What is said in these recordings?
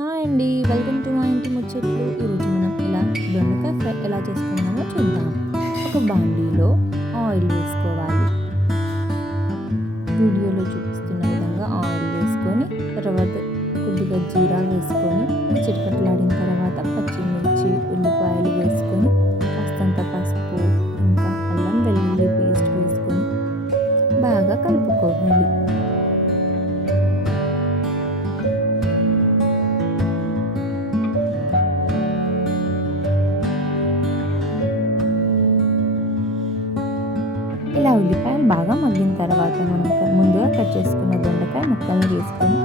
Hi అండి. Welcome to మా ఇంటి ముచ్చట్లు. ఈరోజు మనం దొండకాయ ఫ్రై ఎలా చేసుకుందామో చూద్దాం. ఒక బాండీలో ఆయిల్ వేసుకోవాలి. వీడియోలో చూపిస్తున్న విధంగా ఆయిల్ వేసుకొని తర్వాత కొద్దిగా జీరా వేసుకొని చిటపటలాడిన తర్వాత పచ్చిమిర్చి ఉల్లిపాయలు వేసుకొని కాస్తంత పసుపు ఇంకా అల్లం వెల్లుల్లి పేస్ట్ వేసుకొని బాగా కలుపుకోవాలి. ఇలా ఉల్లిపాయలు బాగా మగ్గిన తర్వాత మనం ముందుగా కట్ చేసుకున్న దొండకాయ ముక్కలను వేసుకొని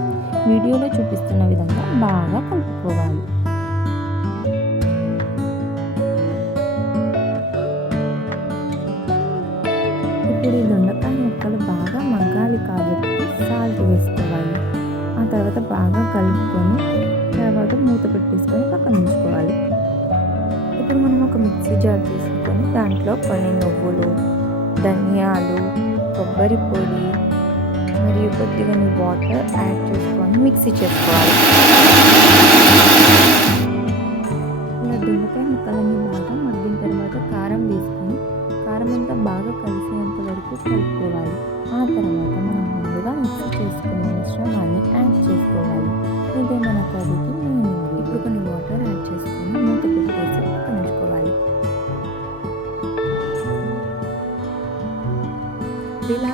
వీడియోలో చూపిస్తున్న విధంగా బాగా కలుపుకోవాలి. ఇప్పుడు ఈ దొండకాయ ముక్కలు బాగా మగ్గాలి కాబట్టి సాల్ట్ వేసుకోవాలి. ఆ తర్వాత బాగా కలుపుకొని తర్వాత మూత పెట్టేసుకొని పక్కన ఉంచుకోవాలి. ఇప్పుడు మనం ఒక మిక్సీ జార్ తీసుకొని దాంట్లో కొన్ని నువ్వులు, ధనియాలు, కొబ్బరి పొడి మరియు కొద్దిగా వాటర్ యాడ్ చేసుకొని మిక్సీ చేసుకోవాలి. ఇలా దొండకాయ ముక్కలన్నీ బాగా మగ్గిన తర్వాత కారం వేసుకొని కారం అంతా బాగా కలిసేంత వరకు కలుపుకోవాలి. ఆ తర్వాత మనం ముందుగా మిక్సీ చేసుకున్న మిశ్రమాన్ని యాడ్ చేసుకోవాలి. ఇదే మన కర్రీకి మెయిన్. ఇప్పుడు కొన్ని వాటర్ యాడ్ చేసుకొని మూత పెట్టేసి పక్కన ఉంచుకోవాలి. ఇలా